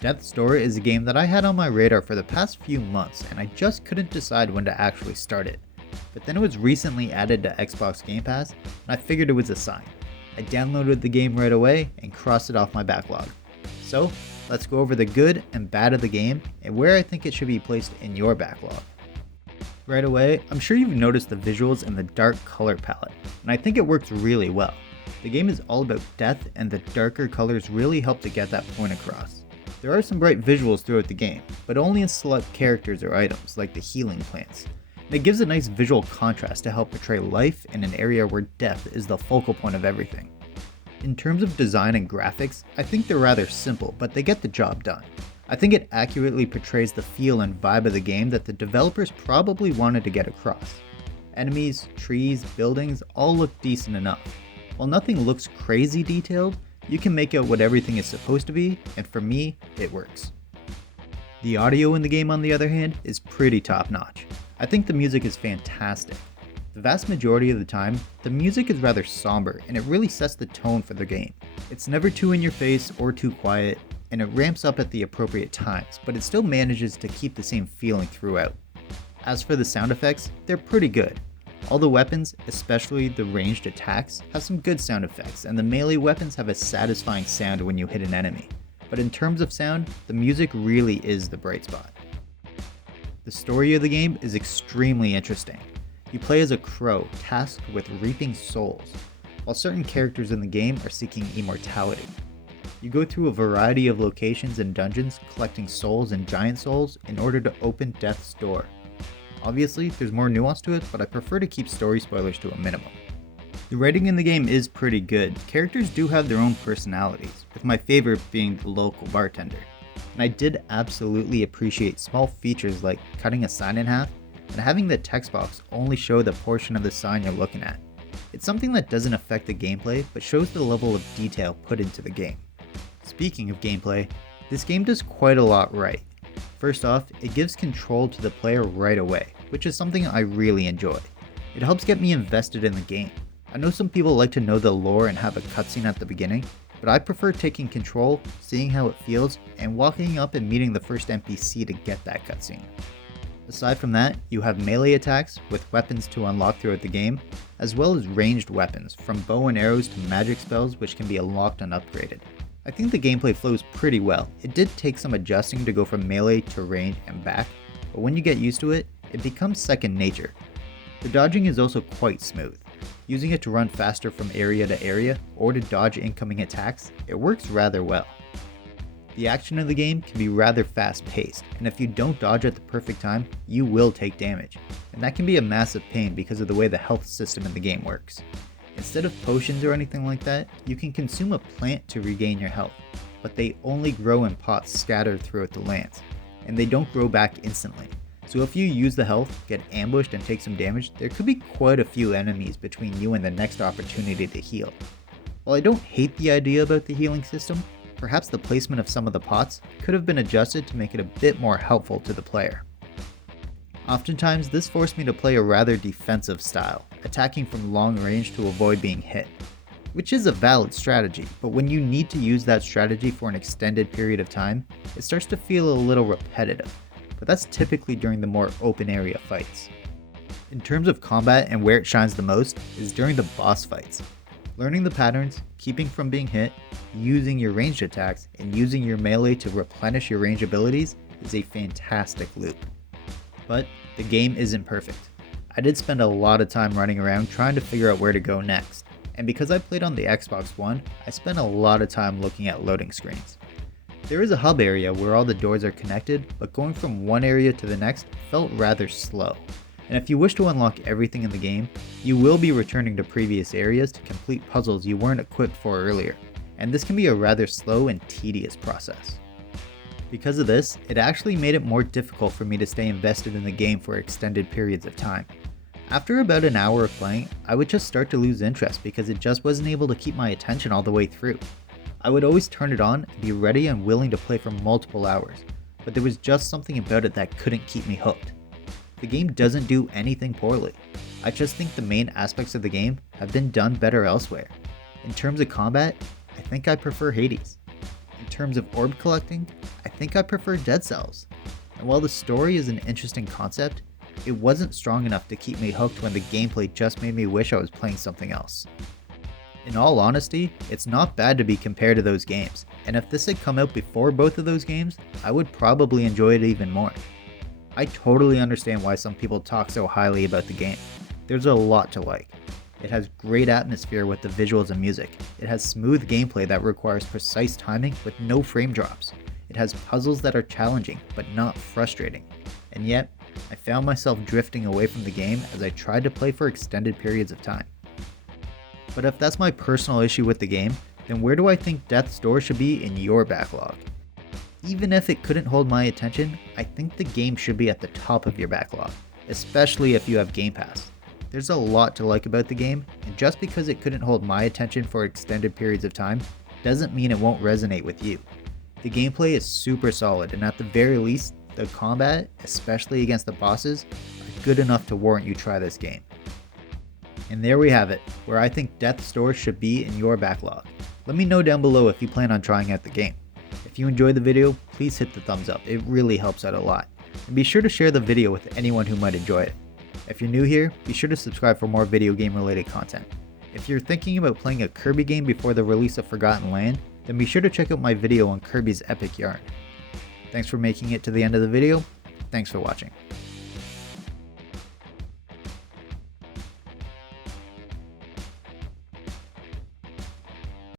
Death's Door is a game that I had on my radar for the past few months and I just couldn't decide when to actually start it. But then it was recently added to Xbox Gamepass and I figured it was a sign. I downloaded the game right away and crossed it off my backlog. So, let's go over the good and bad of the game and where I think it should be placed in your backlog. Right away, I'm sure you've noticed the visuals and the dark color palette, and I think it works really well. The game is all about death and the darker colors really help to get that point across. There are some bright visuals throughout the game, but only in select characters or items like the healing plants. And it gives a nice visual contrast to help portray life in an area where death is the focal point of everything. In terms of design and graphics, I think they're rather simple, but they get the job done. I think it accurately portrays the feel and vibe of the game that the developers probably wanted to get across. Enemies, trees, buildings all look decent enough. While nothing looks crazy detailed, you can make out what everything is supposed to be, and for me, it works. The audio in the game, on the other hand, is pretty top notch. I think the music is fantastic. The vast majority of the time, the music is rather somber and it really sets the tone for the game. It's never too in your face or too quiet, and it ramps up at the appropriate times, but it still manages to keep the same feeling throughout. As for the sound effects, they're pretty good. All the weapons, especially the ranged attacks, have some good sound effects, and the melee weapons have a satisfying sound when you hit an enemy. But in terms of sound, the music really is the bright spot. The story of the game is extremely interesting. You play as a crow tasked with reaping souls, while certain characters in the game are seeking immortality. You go through a variety of locations and dungeons collecting souls and giant souls in order to open Death's Door. Obviously, there's more nuance to it, but I prefer to keep story spoilers to a minimum. The writing in the game is pretty good. Characters do have their own personalities, with my favorite being the local bartender. And I did absolutely appreciate small features like cutting a sign in half and having the text box only show the portion of the sign you're looking at. It's something that doesn't affect the gameplay, but shows the level of detail put into the game. Speaking of gameplay, this game does quite a lot right. First off, it gives control to the player right away, which is something I really enjoy. It helps get me invested in the game. I know some people like to know the lore and have a cutscene at the beginning, but I prefer taking control, seeing how it feels, and walking up and meeting the first NPC to get that cutscene. Aside from that, you have melee attacks with weapons to unlock throughout the game, as well as ranged weapons, from bow and arrows to magic spells which can be unlocked and upgraded. I think the gameplay flows pretty well. It did take some adjusting to go from melee to range and back, but when you get used to it, it becomes second nature. The dodging is also quite smooth. Using it to run faster from area to area, or to dodge incoming attacks, it works rather well. The action of the game can be rather fast paced, and if you don't dodge at the perfect time, you will take damage, and that can be a massive pain because of the way the health system in the game works. Instead of potions or anything like that, you can consume a plant to regain your health, but they only grow in pots scattered throughout the lands, and they don't grow back instantly. So if you use the health, get ambushed and take some damage, there could be quite a few enemies between you and the next opportunity to heal. While I don't hate the idea about the healing system, perhaps the placement of some of the pots could have been adjusted to make it a bit more helpful to the player. Oftentimes, this forced me to play a rather defensive style, attacking from long range to avoid being hit, which is a valid strategy, but when you need to use that strategy for an extended period of time, it starts to feel a little repetitive, but that's typically during the more open area fights. In terms of combat and where it shines the most is during the boss fights. Learning the patterns, keeping from being hit, using your ranged attacks, and using your melee to replenish your range abilities is a fantastic loop. But the game isn't perfect. I did spend a lot of time running around trying to figure out where to go next, and because I played on the Xbox One, I spent a lot of time looking at loading screens. There is a hub area where all the doors are connected, but going from one area to the next felt rather slow. And if you wish to unlock everything in the game, you will be returning to previous areas to complete puzzles you weren't equipped for earlier, and this can be a rather slow and tedious process. Because of this, it actually made it more difficult for me to stay invested in the game for extended periods of time. After about an hour of playing, I would just start to lose interest because it just wasn't able to keep my attention all the way through. I would always turn it on and be ready and willing to play for multiple hours, but there was just something about it that couldn't keep me hooked. The game doesn't do anything poorly. I just think the main aspects of the game have been done better elsewhere. In terms of combat, I think I prefer Hades. In terms of orb collecting, I think I prefer Dead Cells. And while the story is an interesting concept, it wasn't strong enough to keep me hooked when the gameplay just made me wish I was playing something else. In all honesty, it's not bad to be compared to those games, and if this had come out before both of those games, I would probably enjoy it even more. I totally understand why some people talk so highly about the game. There's a lot to like. It has great atmosphere with the visuals and music. It has smooth gameplay that requires precise timing with no frame drops. It has puzzles that are challenging but not frustrating. And yet, I found myself drifting away from the game as I tried to play for extended periods of time. But if that's my personal issue with the game, then where do I think Death's Door should be in your backlog? Even if it couldn't hold my attention, I think the game should be at the top of your backlog, especially if you have Game Pass. There's a lot to like about the game, and just because it couldn't hold my attention for extended periods of time, doesn't mean it won't resonate with you. The gameplay is super solid, and at the very least, the combat, especially against the bosses, are good enough to warrant you try this game. And there we have it, where I think Death's Door should be in your backlog. Let me know down below if you plan on trying out the game. If you enjoyed the video, please hit the thumbs up, it really helps out a lot. And be sure to share the video with anyone who might enjoy it. If you're new here, be sure to subscribe for more video game related content. If you're thinking about playing a Kirby game before the release of Forgotten Land, then be sure to check out my video on Kirby's epic yarn. Thanks for making it to the end of the video. Thanks for watching.